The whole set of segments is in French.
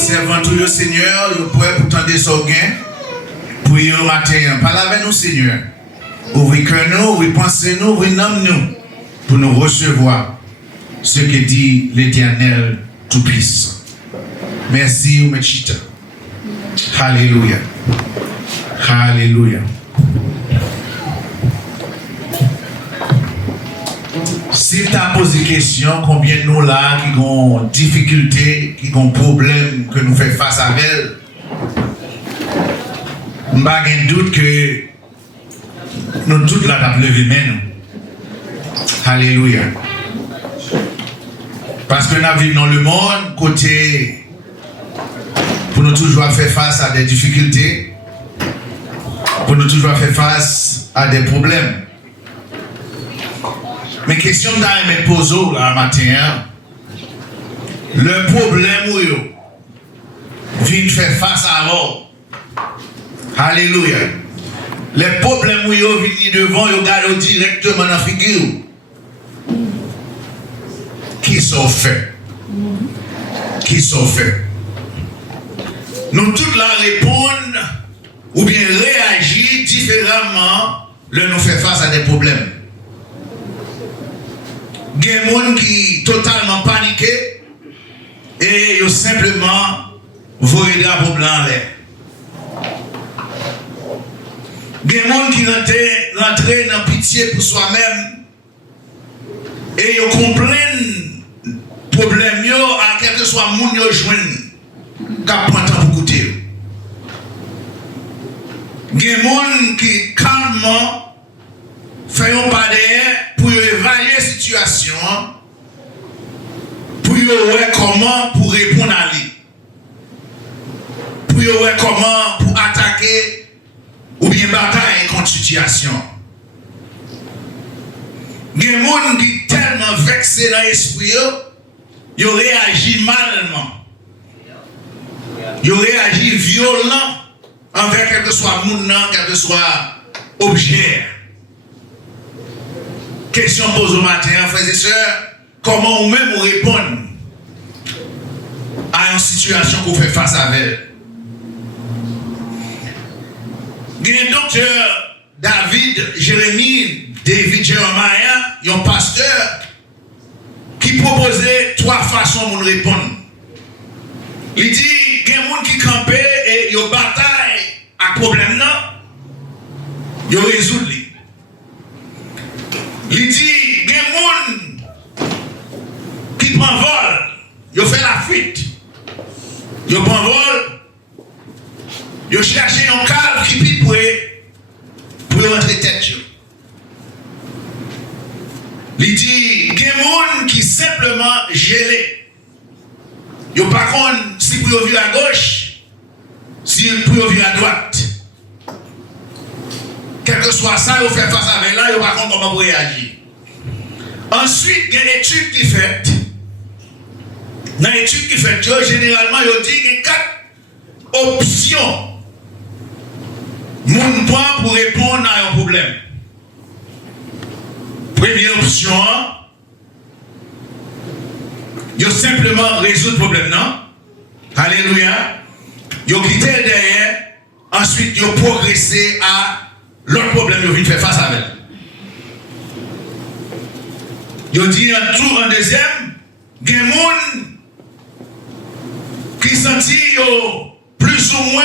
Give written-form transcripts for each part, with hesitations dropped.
servants, tout le Seigneur, vous pouvez pour tendre son gain, pour y matin. Parlez avec nous, Seigneur. Ouvrez cœur nous, ouvrez pensée nous, ouvrez nomme nous, pour nous recevoir ce que dit l'Éternel Tout-Puissant. Merci, Mechita. Alléluia. Alléluia. Si tu as posé question, combien de nous là qui ont difficultés, qui ont problèmes que nous faisons face à elle, je n'ai pas de doute que nous tous là t'as levé main. Alléluia. Parce que nous vivons dans le monde, côté, pour nous toujours faire face à des difficultés, pour nous toujours faire face à des problèmes. Mais question que je me pose là matin, le problème où vient faire face à vous. Alléluia. Les problèmes où viennent devant, ils regardent directement dans la figure. Qui sont faits? Qui sont faits? Nous tous là répondons ou bien réagir différemment le nous fait face à des problèmes. Il y a des gens qui sont totalement paniqués et ils simplement voient des drapeaux blancs en l'air. Il y a des gens qui rentrent dans pitié pour soi-même et ils comprennent le problème à quel que soit le monde qu'ils joignent, qu'à prendre temps pour écouter. Il y a des gens qui calmement font pas derrière pour évaluer la situation, pour voir comment pour répondre à lui, pour voir comment pour attaquer ou bien batailler contre la situation. Il y a des gens qui sont tellement vexés dans l'esprit, ils réagissent malement. Ils réagissent violemment envers quel que soit le monde, quel que soit l'objet. Question posée au matin, frères et sœurs, comment vous-même vous répondre à une situation que vous faites face à elle? Il y a un docteur David Jeremiah, un pasteur, qui proposait 3 façons de répondre. Il dit, il y a des gens qui campent et ils bataillent à ce problème-là, ils résolvent. Il dit, il y a des gens qui prennent vol, ils font la fuite. Ils prennent vol, ils cherchent un cadre qui pour rentrer tête. Il dit, il y a des gens qui simplement gelés. Ils ne savent pas si pour virer à gauche, si pour virer à droite. Quel que soit ça, ils font face avec là, ils ne savent pas comment réagir. Ensuite, il y a des études qui sont faites. Dans les études qui sont faites, généralement, ils disent qu'il y a 4 options mon point pour répondre à un problème. Première option, ils simplement résoudre le problème, non? Alléluia. Ils quittent derrière, ensuite ils progressent à l'autre problème qu'ils viennent faire face avec. Ils disent un tour en deuxième, il y a des gens qui sont plus ou moins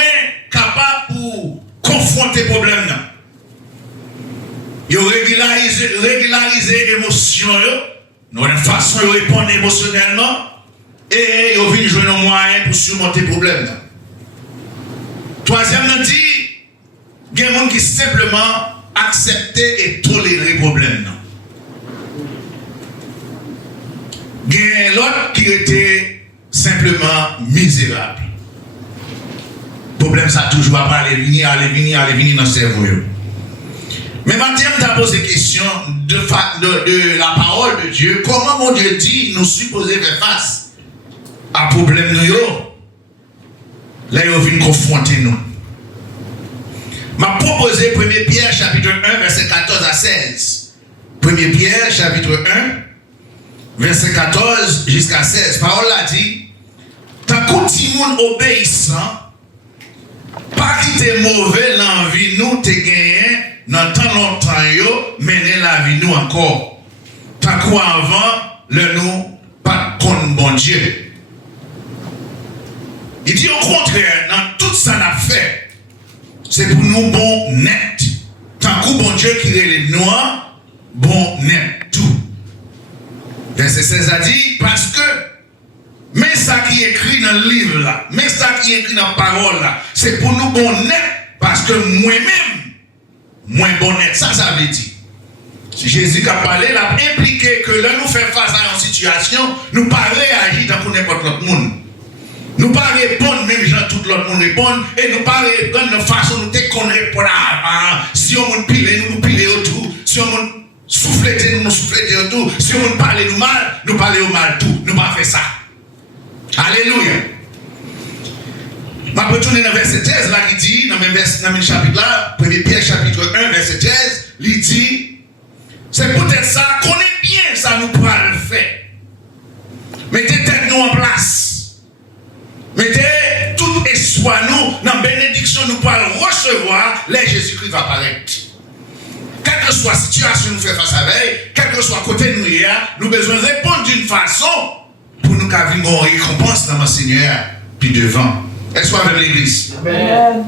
capables pour confronter le problème. Ils régularisent l'émotion, de façon de répondre émotionnellement, et ils viennent jouer un moyen pour surmonter le problème. Troisième, on dit, il y a des gens qui simplement acceptent et tolèrent le problème. Il y a l'autre qui était simplement misérable. Le problème, ça a toujours aller venir dans le cerveau. Mais maintenant, tu as posé la question de la parole de Dieu. Comment mon Dieu dit nous supposer faire face à problème nous? Là, il vient confronter nous. M'a proposé 1 Pierre chapitre 1, verset 14 à 16. 1 Pierre chapitre 1, verset 14 jusqu'à 16. Parole a dit, Tant qu'on ti moun obéissant, pas qui t'es mauvais l'envie nous te gagné dans tant longtemps yo mener la vie nous encore. Tant qu'on avant le nous pas contre bon Dieu. Il dit au contraire, dans tout ça n'a fait, c'est pour nous bon net. Tant que bon Dieu qui est les noirs, bon net tout. Verset 16 a dit, parce que, mais ça qui est écrit dans le livre là, mais ça qui est écrit dans la parole là, c'est pour nous bon net, parce que moi-même, moins bon net, ça veut dire. Si Jésus a parlé, il a impliqué que là nous faisons face à une situation, nous pas réagir dans n'importe l'autre monde. Nous pas répondre même gens tout l'autre monde répond et nous pas répondre de façon nous te connaître pour là. Si on nous pile, nous pile autour. Si on nous souffler, nous souffler autour. Si on nous parle nous mal, nous parler au mal tout. Nous pas faire ça. Alléluia. Je vais retourner dans le verset 13 là qui dit, dans le même chapitre là, 1 Pierre chapitre 1, verset 13, il dit, c'est peut-être ça, qu'on est bien ça nous pourra le faire. Mettez tête nous en place. Mettez tout espoir nous dans la bénédiction nous pourrons recevoir, là Jésus-Christ va apparaître. Quelle que soit la situation nous fait face à elle, quel que soit côté nous y a, nous avons besoin de répondre d'une façon pour nous vivre une récompense dans mon Seigneur, puis devant. Est-ce soit avec l'église? Amen.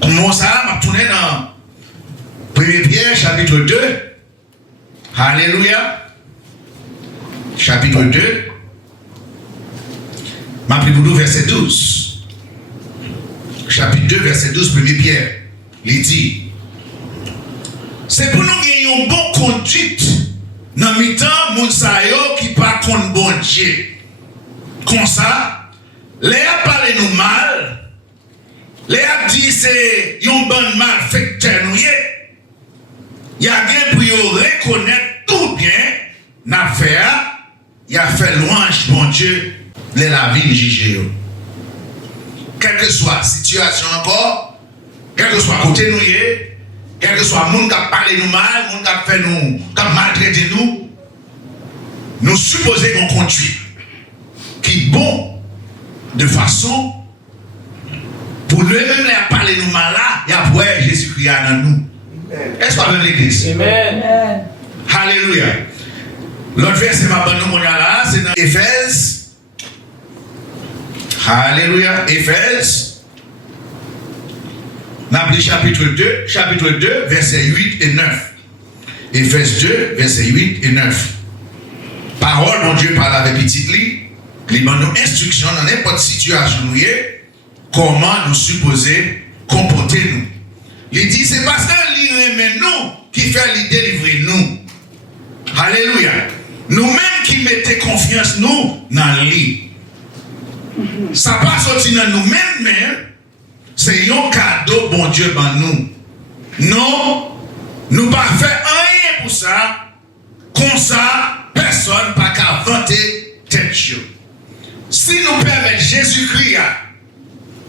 Comment ça, je vais tourner dans 1 Pierre chapitre 2. Alléluia. Chapitre 2. Ma pour verset 12. Chapitre 2, verset 12, 1 Pierre. Il dit, c'est pour nous gagner une bonne conduite dans le temps, moun sa yo qui pas contre bon Dieu. Comme ça, les a parlé nous mal, les a dit c'est un bon mal fait que nous y a bien pour reconnaître tout bien, n'a fait, il a fait louange bon Dieu. La vie juge. Quelle que soit la situation encore, quel que soit côté nous, quel que soit le monde qui a parlé nous mal, le monde qui a fait nous, qui a maltraité nous, nous supposons qu'on conduit qui est bon de façon pour lui-même les parler nous mal là, et après Jésus-Christ dans nous. Est-ce qu'on veut l'église? Amen. Alléluia. L'autre verset ma bonne nous là, c'est dans Éphèse. Alléluia. Éphèse. Chapitre 2, versets 8 et 9. Éphèse 2, versets 8 et 9. Parole, mon Dieu parle avec petit lit. Il donne nos instructions dans n'importe situation nous comment nous supposer comporter nous. Il dit, c'est parce que l'il nous qui fait l'idée délivrer nous. Alléluia. Nous-mêmes qui mettons confiance nous dans lui. Ça passe sorti dans nous-mêmes, c'est un cadeau, bon Dieu, pour nous. Non, nous ne pas faire rien pour ça. Comme ça, personne n'a qu'à vanter telle chose. Si nous permettons Jésus-Christ,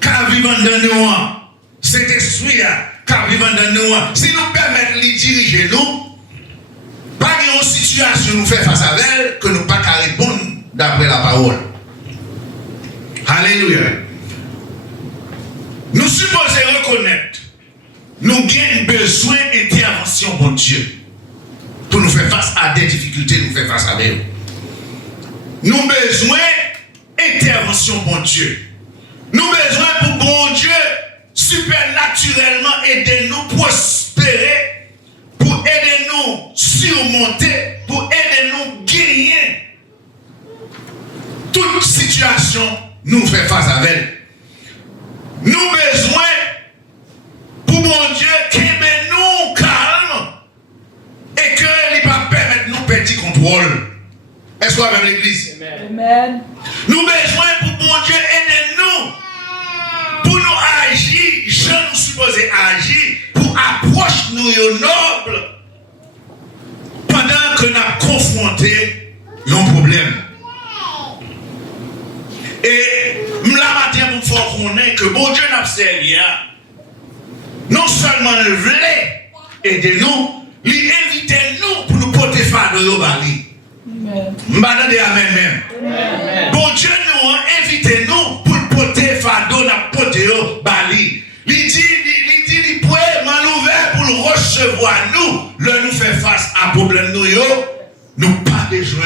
qu'à vivre dans nous, cet esprit, qu'à vivre dans nous, si nous permettons de diriger nous, pas une situation nous fait face à elle que nous pas qu'à répondre d'après la parole. Alléluia. Nous supposons reconnaître, nous avons besoin d'intervention, bon Dieu, pour nous faire face à des difficultés, nous faire face à eux. Nous avons besoin d'intervention, bon Dieu. Nous avons besoin pour bon Dieu, supernaturellement, aider nous prospérer, pour aider nous surmonter, pour aider nous gagner toute situation. Nous faisons face à elle. Nous avons besoin pour mon Dieu qu'il nous calme et qu'il ne va pas permettre nous perdre le contrôle. Est-ce qu'on a même l'église? Amen. Nous avons besoin pour mon Dieu aider nous pour nous agir, je nous supposons agir pour approcher nous nobles pendant que nous avons confronté un problème. Et la matin, pour faire connaître que bon Dieu n'a pas servi, non seulement il voulait aider nous, il invitait nous pour nous porter fardeau au bali. Amen. Bon Dieu nous nous, invitez-nous pour porter fardeau, la porter au bali. Il dit, il pourrait ouvert pour recevoir nous, nous faire face à problème nous pas besoin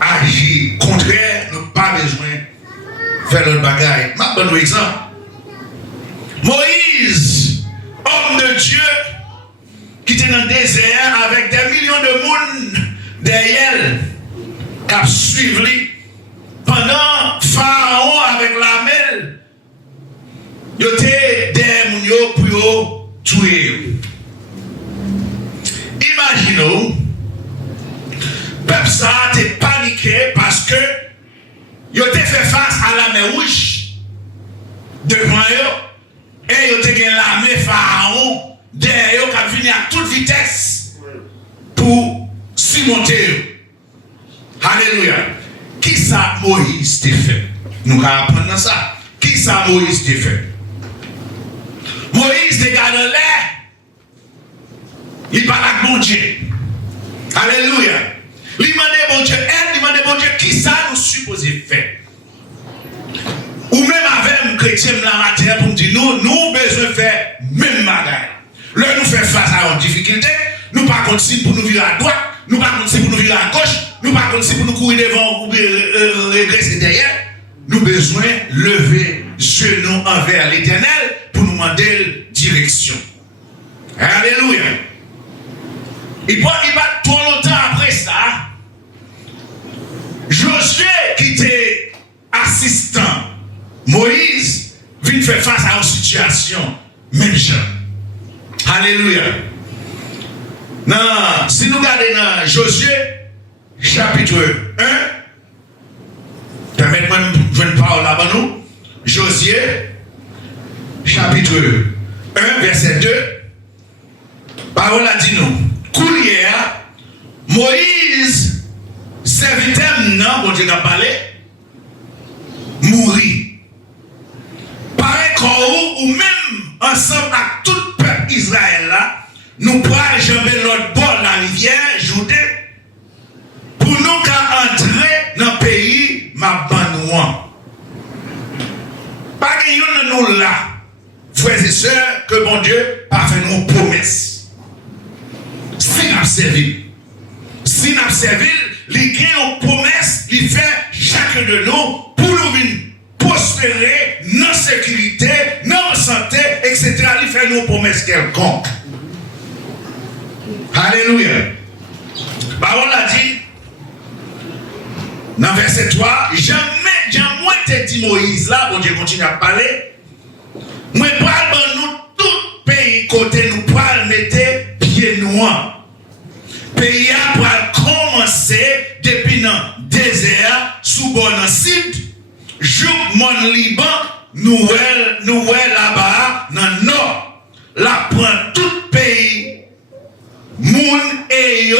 agir contraire, nous pas besoin faire notre bagaille. Je vais donner un exemple. Moïse, homme de Dieu, qui était dans le désert avec des millions de monde derrière, qui a suivi pendant Pharaon avec la mêle, il était derrière pour tuer. Imaginons, le peuple ça a été paniqué parce que il a fait face à la mer rouge devant eux et il a gagné l'armée Pharaon derrière eux qui a venu à toute vitesse pour surmonter. Alléluia. Qui ça Moïse t'a fait? Nous allons apprendre ça. Qui ça Moïse t'a fait? Moïse regarde l'air. Il parle avec mon Dieu. Alléluia. Il demande bon Dieu, il demande bon Dieu, qui ça nous supposé faire? Ou même avec un chrétien la matière pour me dire, nous besoin de faire même bagaille. Là, nous faisons face à une difficulté, nous pas contre si pour nous virer à droite, nous pas contre si pour nous virer à gauche, nous pas contre si pour nous courir devant ou régresser derrière. Nous besoin de lever genoux envers l'Éternel pour nous demander direction. Alléluia. Il pas trop longtemps après ça, Josué qui était assistant, Moïse vient faire face à une situation même chose. Alléluia. Non, si nous regardons dans Josué, chapitre 1, permettez-moi de une parole là-bas nous. Josué, chapitre 1, verset 2. Parole a dit nous. Coulière, Moïse, serviteur, non, bon Dieu n'a parlé, mourit. Pareil qu'on ou même ensemble avec tout le peuple Israël là, nous pourrons jamber l'autre bord de la rivière, Jourdain, pour nous entrer dans le pays Mabanouan. Pas qu'il y en a nous là, frères et sœurs, que bon Dieu a fait nos promesses. Si nous servi, si nous servi, les gains ont promesse, il fait chacun de nous pour nous prospérer, nos sécurité, nos santé, etc. Il fait nos promesses quelconques. Alléluia. Parole a dit, dans verset 3, jamais te dit Moïse là, bon Dieu continue à parler. Moi, parle nous tout pays côté nous parle mettre pieds noirs. Pays a commencer depuis le désert, sous bon sud, jusqu'au mon Liban, nous là-bas, dans le nord. La prend tout pays, moun et yo,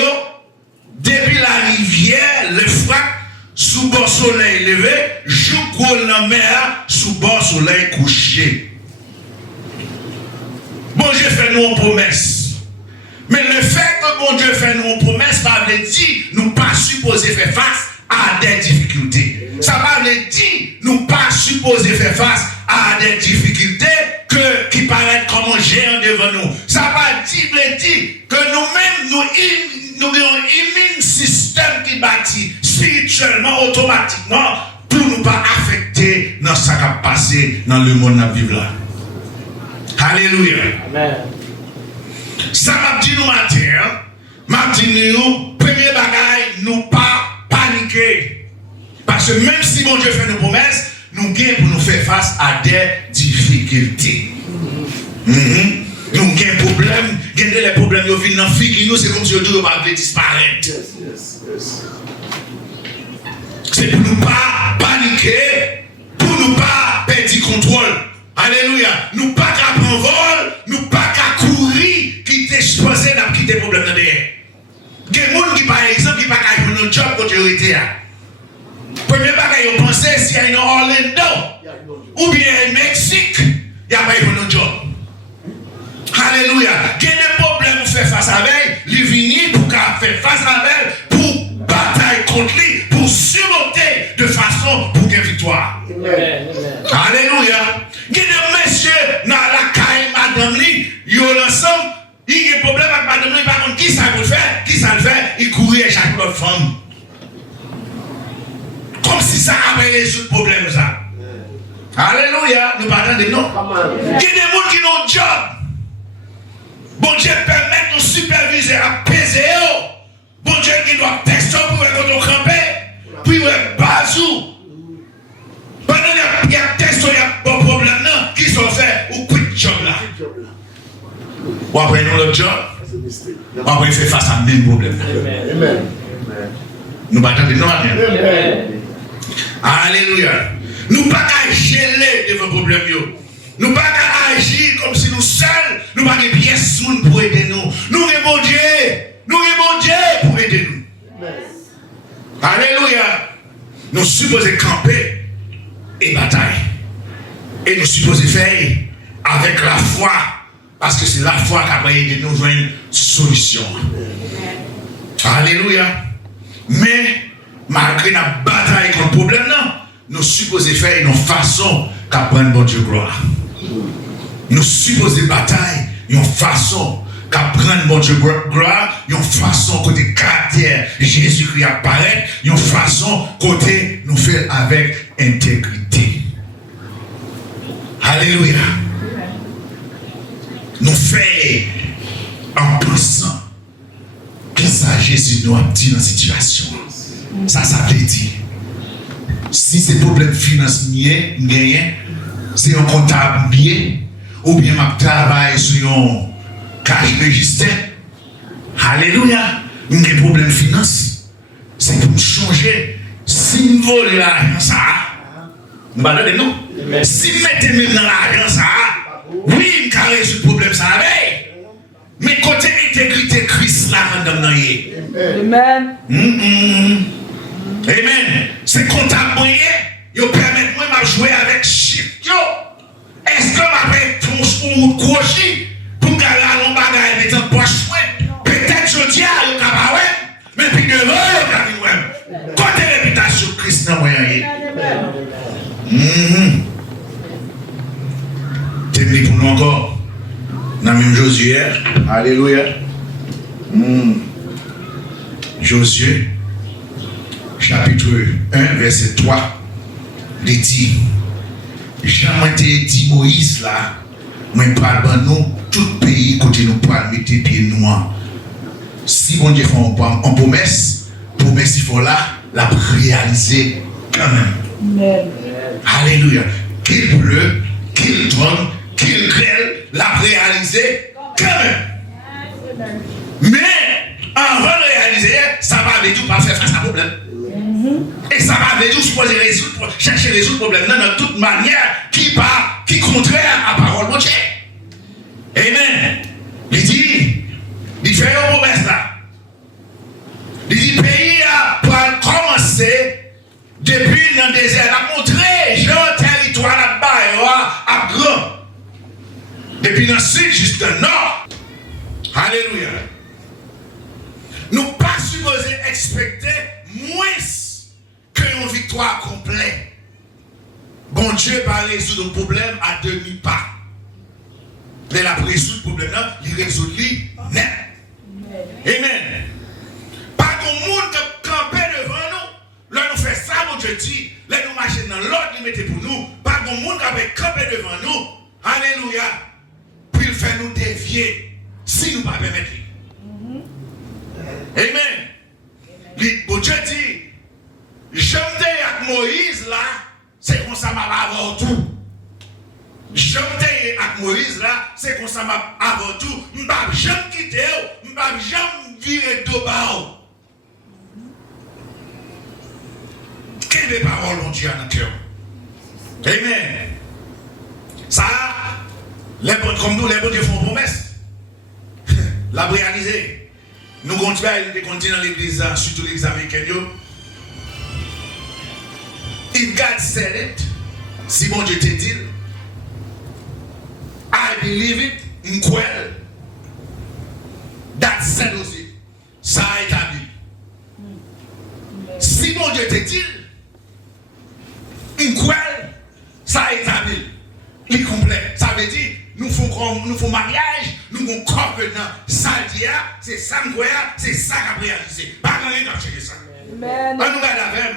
depuis la rivière, le frac, sous bon soleil levé, jusqu'au la mer, sous bon soleil couché. Bon Dieu fait nos promesses. Mais le fait que bon Dieu fait nos promesses, ça veut dire nous pas supposés faire face à des difficultés. Ça veut dire nous pas supposés faire face à des difficultés qui paraissent comme un géant devant nous. Ça veut dire que nous-mêmes, nous avons un immune système qui bâtit spirituellement, automatiquement, pour ne nous pas affecter dans ce qui a passé dans le monde à vivre là. Alléluia. Amen. Ça m'a dit nous matin, m'a dit nous, premier bagaille, nous pas paniquer. Parce que même si mon Dieu fait nos promesses, nous gagnons pour nous faire face à des difficultés. Nous avons des problèmes, les problèmes qui viennent dans la vie, c'est comme si nous va disparaître. C'est pour nous pas paniquer, pour nous pas perdre le contrôle. Alléluia. Nous pas qu'à prendre vol, nous pas qu'à courir, qui t'est supposé d'avoir quitté le problème de derrière. Il y a des gens qui, par exemple, qui pas qu'à prendre un job quand ils étaient là. Premier bagage, ils pensent si il y a un Orlando ou bien au Mexique, il n'y a pas un job. Alléluia. Il y a des problèmes pour faire face à elle, il vient pour faire face à elle, pour batailler contre lui, pour surmonter de façon pour Alléluia. Il y a des messieurs dans la caille, madame, ils ont ensemble, il y a des problèmes avec madame, par contre, qui ça le fait? Qui ça le fait? Il courait chaque autre femme. Comme si ça avait résolu le problème, ça. Alléluia. Nous parlons de non. Il y a des gens qui ont un job. Bon Dieu permet de nous superviser à peser. Bon Dieu qui doit tester pour qu'on camper. Puis il y a bazou. Pendant qu'il y a test, il y a bon problème. Qui sont fait ou quitte job là. Ou après nous le job. Ou après il fait face à même problème. Amen. Nous battons de nous. Alléluia. Nous ne pouvons pas geler devant le problème. Nous ne pouvons pas agir comme si nous seuls, nous n'avons pas de pièces pour aider nous. Nous avons bon Dieu. Nous avons bon Dieu pour aider nous. Alléluia. Nous supposons camper et bataille. Et nous supposons faire avec la foi. Parce que c'est la foi qui va aider nous à jouer une solution. Alléluia. Mais malgré la bataille contre le problème, nous supposons faire une façon qu'à prendre bon Dieu gloire. Nous supposons bataille une façon qu'à prendre bon Dieu gloire, une façon côté caractère Jésus-Christ apparaît, une façon côté nous faire avec intégrité. Alléluia. Nous faire en pensant que ça Jésus nous a dit dans la situation. Ça veut dire. Si c'est problème financier, c'est un comptable bien, ou bien je travaille sur un cash registré. Alléluia. Un problème finance, c'est pour changer. Si vous volez l'argent, ça, nous parlons de nous. Si vous mettez même dans l'argent, ça, oui, il y a résoudre le problème, ça avait. Mais côté intégrité Christ, là, Amen. Amen. C'est comptable moyen, il permet moi de jouer avec chiffre. Est-ce que ma réponse ou crochet pour garder un bagage avec un poche? Peut-être je dis à vous capable, mais puis devant vous côté réputation Christ dans moyen. T'es venu pour nous encore dans même Josué. Alléluia. Josué chapitre 1 verset 3 il dit jamais dit Moïse là moi parle nous tout pays côté nous pas mettre pieds noirs si bon Dieu fait en promesse il faut là la réaliser quand même. Alléluia. Qu'il pleut qu'il tombe qu'il grêle la réaliser quand même. Mais avant de réaliser ça va avec tout pas faire face à problème. Et ça va avec tout supposer résoudre, chercher à résoudre le problème de toute manière qui contraire à la parole de Dieu. Amen. Il dit, il fait une promesse là. Il dit, le pays a commencé depuis dans le désert, à montrer le territoire là-bas à grand. Depuis dans le sud jusqu'au nord. Alléluia. Nous ne pas supposés expecter moins qu'une victoire complète. Bon Dieu va résoudre le problème à demi-pas. Mais il a résoudre le problème là, il résout le net. Amen. Pas de monde qui campe devant nous. Là nous fait ça, mon Dieu dit. Là nous marchons dans l'ordre qu'il mettait pour nous. Pas de monde qui campe devant nous. Alléluia. Puis il fait nous dévier. Si nous ne pas permettre. Amen. Bon Dieu dit, je me dis avec Moïse là, c'est comme ça m'a avant tout. Je me dis avec Moïse là, c'est comme ça m'a avant tout. Je ne vais jamais quitter, je ne vais jamais virer de bas. Quelle est la parole de Dieu dans le cœur? Amen. Ça, les bons comme nous, les bons Dieu font promesse. La réaliser. Nous continuons dans l'église, surtout l'église américaine. If God said it, si bon Dieu te dit, I believe it, m'croire. That settles it. Ça a établi. Si bon Dieu te dit, m'croire, veut dire, nous faisons mariage, nous avons corps maintenant. Ça c'est ça c'est ça qui a réalisé. Pas rien qui a cherché ça. Amen. On nous regarde avec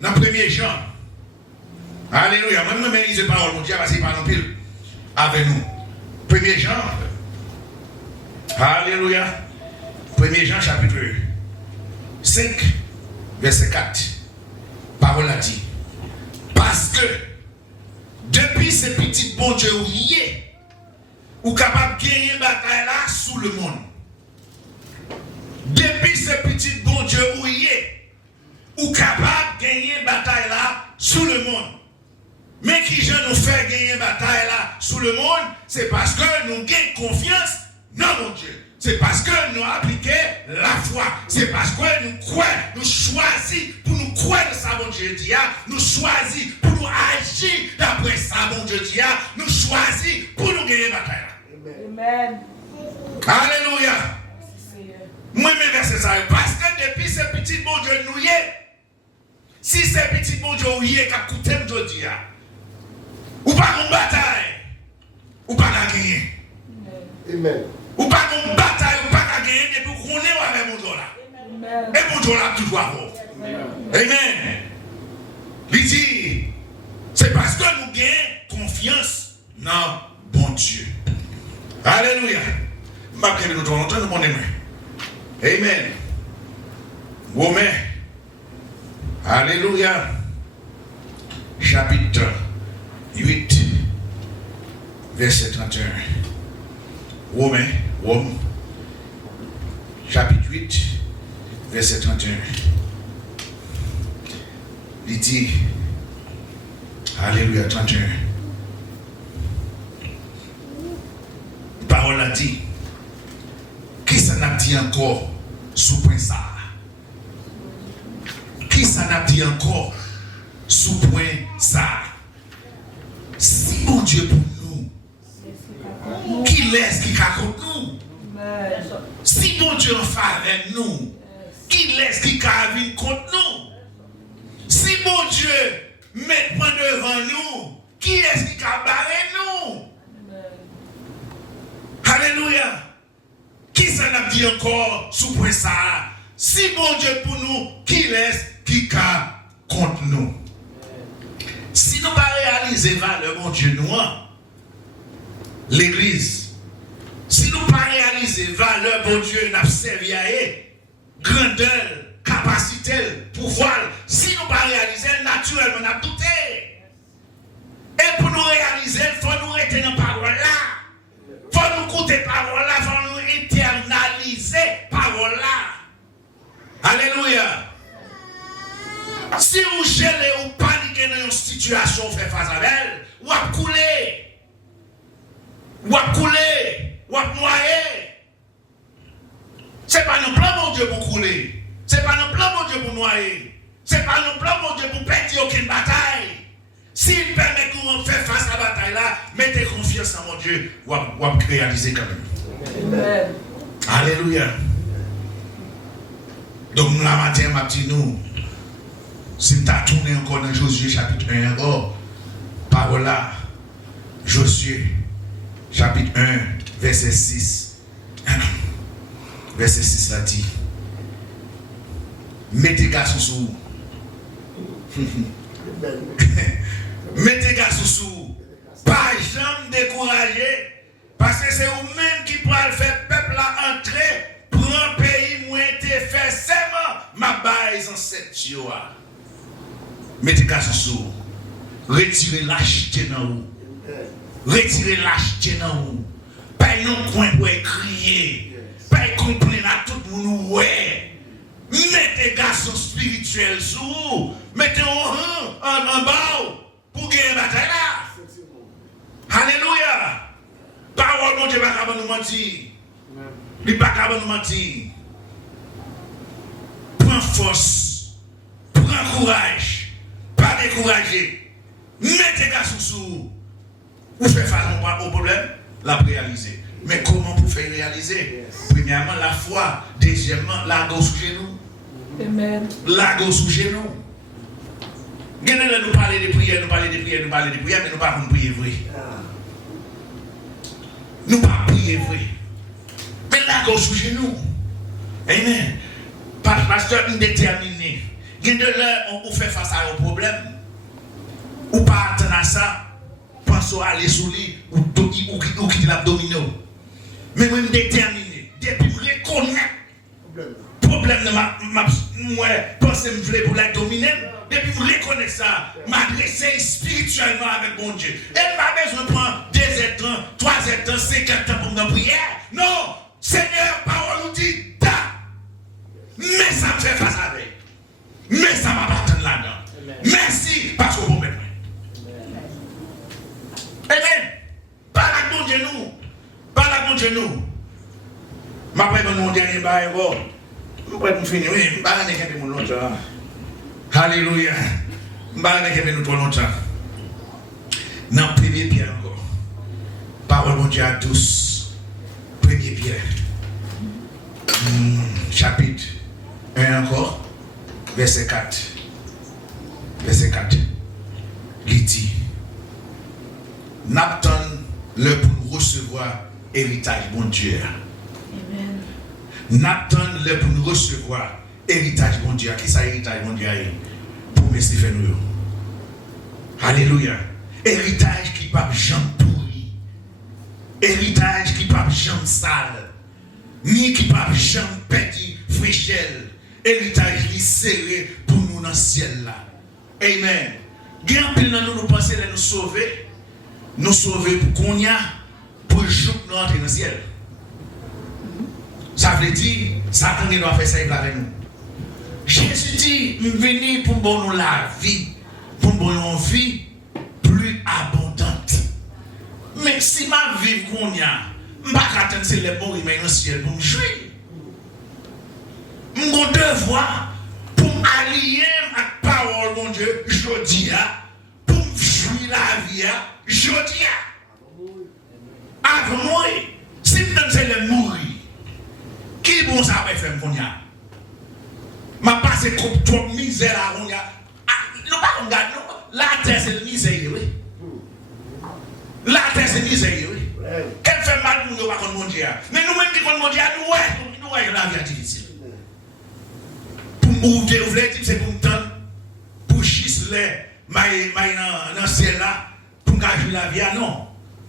dans 1er Jean. Alléluia. Même nous lisons les paroles, mon Dieu, parce qu'il parle en pile. Avec nous. 1er Jean. Alléluia. 1er Jean chapitre 5, verset 4. Parole a dit. Parce que depuis ces petites bon Dieu ou capable de gagner bataille là sous le monde. Depuis ces petites bon Dieu ou capable de gagner bataille là sous le monde. Mais qui je nous fait gagner bataille là sous le monde, c'est parce que nous gagnons confiance dans mon Dieu. C'est parce que nous appliquons la foi. C'est parce que nous croyons, nous choisissons pour nous croire de ça, mon Dieu dit. Nous choisissons pour nous agir d'après ça, mon Dieu dit. Nous choisissons pour nous gagner la bataille. Amen. Alléluia. Moi, je verset ça. Parce que depuis ces petits bon Dieu nous y est, si ces petits bon Dieu y est, qu'à coûter, mon Dieu dit, ou pas une bataille, ou pas gagner. Amen. Ou pas une bataille, ou pas gagner, et puis on est avec mon Dieu là. Et mon Dieu là, toujours avant. Amen. Il dit, c'est parce que nous gagnons confiance dans bon Dieu. Alléluia. Je nous devons entendre mon aimé. Amen. Romains. Alléluia. Chapitre 8, verset 31. Romains, Rome, chapitre 8, verset 31. Il dit, Alléluia, 31. La parole a dit, qui ça n'a dit encore sous point ça? Qui ça n'a dit encore sous point ça? Si bon Dieu pour nous, qui laisse qui raconte nous? Si bon Dieu en fait avec nous, qui laisse qui carabine contre nous? Si bon Dieu met point devant nous, qui est-ce qui a barré nous? Alléluia. Qui ça n'a dit encore sous point ça? Si bon Dieu pour nous, qui laisse qui a contre nous? Si nous ne pas réaliser valeur mon Dieu nous, l'église, si nous ne pas réaliser valeur bon Dieu n'a servi à grandeur, capacité, pouvoir, si nous ne pas réaliser naturellement n'a douté. Et pour nous réaliser, il faut nous rester dans la parole là. Il faut nous écouter la parole là, il faut nous internaliser la parole là. Alléluia. Si vous gelez ou paniquez dans une situation, fait face à elle, ou à couler, ou à noyer. Ce n'est pas nos plans, mon Dieu, pour couler. Ce n'est pas nos plans, mon Dieu, pour noyer. Ce n'est pas nos plans, mon Dieu, pour perdre aucune bataille. S'il permet que nous fassions face à la bataille là, mettez confiance en mon Dieu, ou à réaliser quand même. Amen. Alléluia. Donc, la matin, ma petite nous. Si tu as tourné encore dans Josué chapitre 1 encore, parole là, Josué chapitre 1, verset 6. Verset 6 là dit, mettez garçons sous. Mettez garçons sous. Pas jamais découragé, parce que c'est vous-même qui pourrez faire peuple là entrer, prendre un pays moins été fait seulement ma base en cette joie. Mettez garçons sous. Retirez lâcheté dans vous. Retirez lâcheté dans vous. Pas non coin pour crier. Pas comprendre à tout le monde. Ouais. Mettez garçons spirituels sous vous. Mettez en bas pour gagner la bataille là. Alléluia. Parole mon Dieu pas capable nous mentir. Il n'est pas capable nous mentir. Prends force. Prends courage. Pas décourager. Mettez garçons sous. Vous faites face au problème, la réaliser. Mais comment vous faire réaliser? Premièrement, la foi. Deuxièmement, la go sous genou. Amen. La go sous genou. Nous parler de prière, mais nous ne parlons pas de prier vrai. Nous pas prier vrai. Mais là, on sous genoux. Amen. Pasteur, nous déterminé. Il y a de l'heure, on fait face à un problème. Ou pas attendre à ça. Pensez à aller sous lui ou quitter l'abdominaux. Mais moi, je suis déterminé. Depuis que je reconnais le problème de moi, pensez que je voulais pour la dominer. Depuis que je reconnais ça, m'adresser spirituellement avec mon Dieu. Et je n'ai pas besoin de prendre 2 ans, 3 ans, 50 ans pour me prière. Non, Seigneur, parole nous dit, mais ça me fait face avec. Mais ça m'appartient là-dedans. Merci, parce que vous m'aimez. Amen. Par la bon Dieu nous. Par la bon Dieu nous. Ma prête mon dernier bail. Je prête pour finir. Oui, je ne vais pas aller mon longtemps. Alléluia. Je ne vais pas aller nous trop longtemps. Dans premier Pierre encore. Parole mon Dieu à tous. Premier Pierre. Chapitre 1 encore. Verset 4. Verset 4. Il dit. N'attend le pour nous recevoir héritage bon Dieu. Amen. N'attend le pour nous recevoir héritage bon Dieu. Qui ça héritage bon Dieu? Pour mes Stéphane. Alléluia. Héritage qui pas jamais pourri. Héritage qui pas jamais sale. Ni qui pas jamais petit frichel. Héritage qui serré pour nous dans le ciel là. Amen. Bien pile dans nous penser de nous sauver. Nous sauver pour qu'on y a, pour jouer nous entrer dans le ciel. Ça veut dire, Satan doit faire ça avec nous. Jésus dit, je venu pour nous la vie, pour nous une vie plus abondante. Mais si ma vie qu'on y a, je ne vais pas attendre c'est les bons dans le ciel pour me jouir. Mon devoir pour m'allier à la parole, mon Dieu, je dis, pour me jouir la vie. Je dis, avant moi, si je donne le mourir, qui bon ça va faire pour moi? Ma passe trop misère à on y a. Nous pas regarder, la terre c'est misère, oui. La terre c'est misère, oui. Qu'elle fait mal pour nous pas contre mon Dieu. Mais nous-mêmes qui contre mon Dieu, nous voyons la vie difficile. Pour m'ouvrir, vous voulez dire, c'est pour me tendre, pour chisler, dans le ciel là. Pour gagner la vie, non.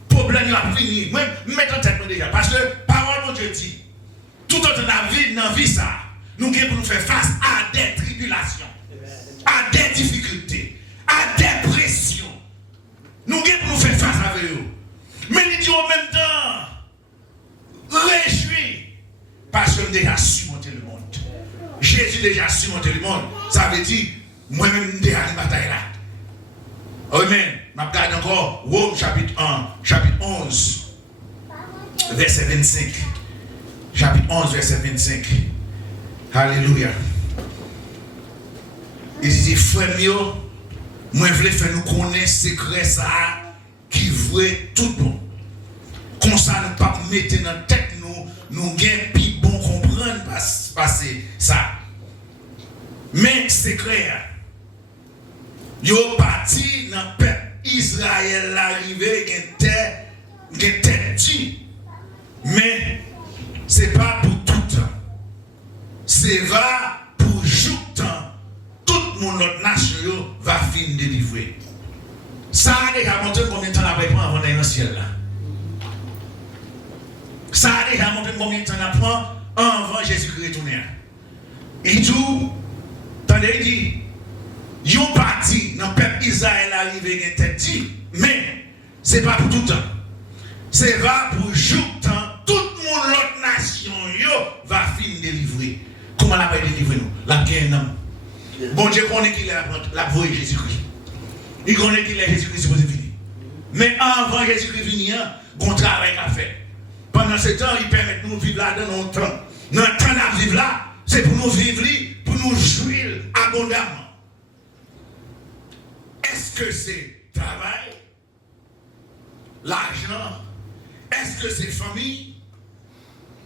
Problème à venir. Moi, mettons en tête déjà. Parce que parole de Dieu dit, tout autre dans la vie, ça, nous devons nous faire face à des tribulations, à des difficultés, à des pressions. Nous devons nous faire face avec eux. Mais il dit en même temps, réjouis, parce que nous déjà surmonté le monde. Jésus déjà surmonté le monde. Ça veut dire, moi-même, déjà une bataille là. Amen. Je regarde encore Rome chapitre 1, chapitre 11, verset 25. Chapitre 11, verset 25. Alléluia. Il dit, frère, moi je voulais faire nous connaître secret ça qui vrai tout bon. Comme ça, nous ne pas mettre dans la tête nous gagnons plus bon comprendre passer ça. Mais secret, yo parti dans le peuple Israël l'arrivée qui était dit. Mais ce n'est pas pour tout le temps. C'est va pour jour temps. Tout le monde, notre nation, va finir de délivrer. Ça a déjà montré combien de temps après prend avant d'aller dans le ciel là. Ça a déjà montré combien de temps après avant Jésus-Christ retourner. Et tout, attendez, il dit, yon parti dans le peuple Israël arrivé qui était dit, mais ce n'est pas pour tout le temps. C'est va pour jour temps. Tout le monde, l'autre nation, yo, va finir délivrer. Comment la va délivrer nous? La guerre, non. Bon Dieu connaît qu'il est la voie de Jésus-Christ. Il connaît qu'il est Jésus-Christ supposé venir. Mais avant Jésus-Christ venir, on travaille à faire. Pendant ce temps, il permet de nous vivre là dans notre temps. Notre temps à vivre là, c'est pour nous vivre, pour nous jouir abondamment. Est-ce que c'est travail? L'argent? Est-ce que c'est famille?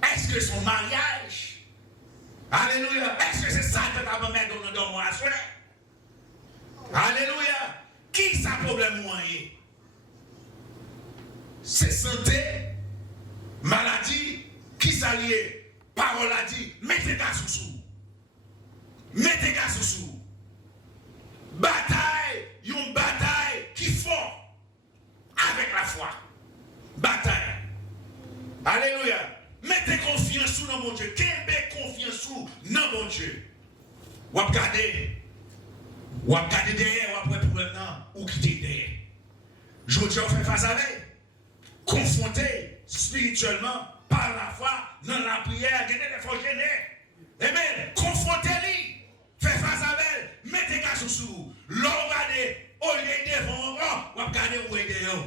Est-ce que c'est son mariage? Alléluia. Est-ce que c'est ça que tu as mettre dans mon assuré? Alléluia. Qui ça problème moyen? C'est santé? Maladie, qui s'allie? Parole a dit, mettez gaz sous. Mettez gaz sous. Bataille, une bataille qui fort avec la foi. Bataille. Alléluia. Mettez confiance sous mon Dieu. Qu'est-ce confiance sous mon Dieu? Ou regardez derrière, ou après pour maintenant, ou quitter derrière. Je vous dis, on fait face avec. Confronté spirituellement par la foi, dans la prière, gagner des fois gêner. Amen. Confrontez-les. Faites face avec. Mettez gaz sous. L'on regardez, au lieu de devant, ou regardez où est derrière.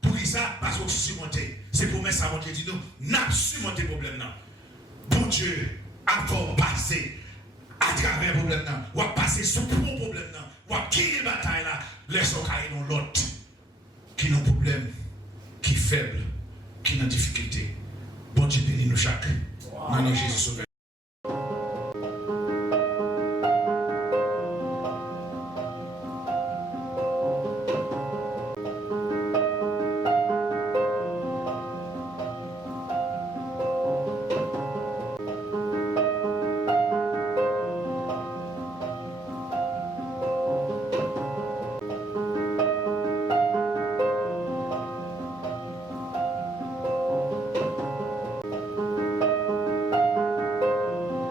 Pour ça, parce qu'on surmonter. C'est pour mettre ça monter. Dit nous, n'a surmonté le problème. Bon Dieu, encore passé à travers le problème. Ou à passer sur le problème. Ou à quitter la bataille là. Laissons cailler dans l'autre. Qui n'a problème, qui est faible, qui n'a difficulté. Bon Dieu bénit nous chaque. Dans Jésus Sauveur.